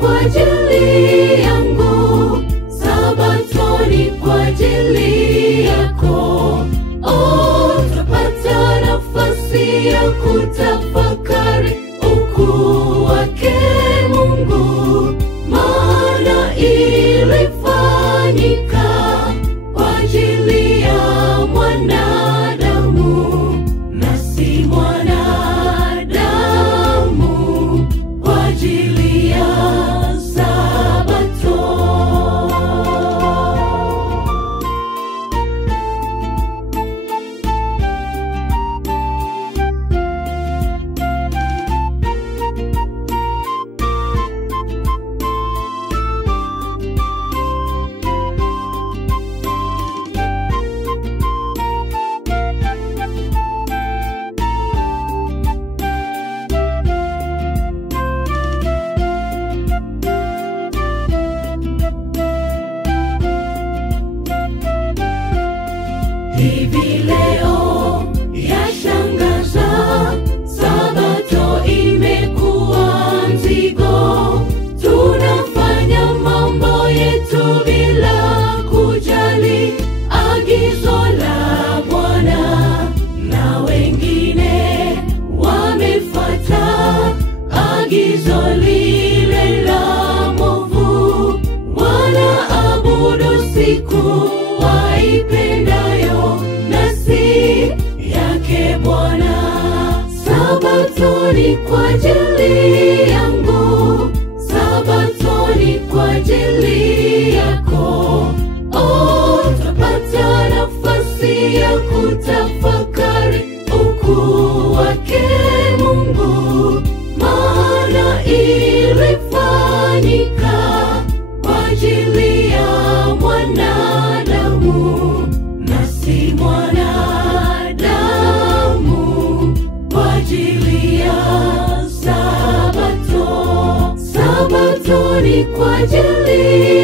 kwa ajili yangu, Sabato ni kwa ajili yako. Utapata nafasi ya kutafakari ukuu wake Mungu, maana ilifanyika kwa ajili ya mwanadamu na si mwanadamu kwa ajili ya Sabato. Hivi leo yashangaza, Sabato imekuwa mzigo. Tunafanya mambo yetu bila kujali agizo la Bwana, na wengine wamefuata agizo lile la mwovu. Wanaabudu siku waipendayo na si yake Bwana. Sabato ni kwa ajili yangu, Sabato ni kwa ajili yako. Utapata nafasi ya kutafakari ukuu wake Mungu, maana ilifanyika kwa ajili ya mwanadamu na si mwanadamu kwa ajili ya Sabato. Sabato ni kwa ajili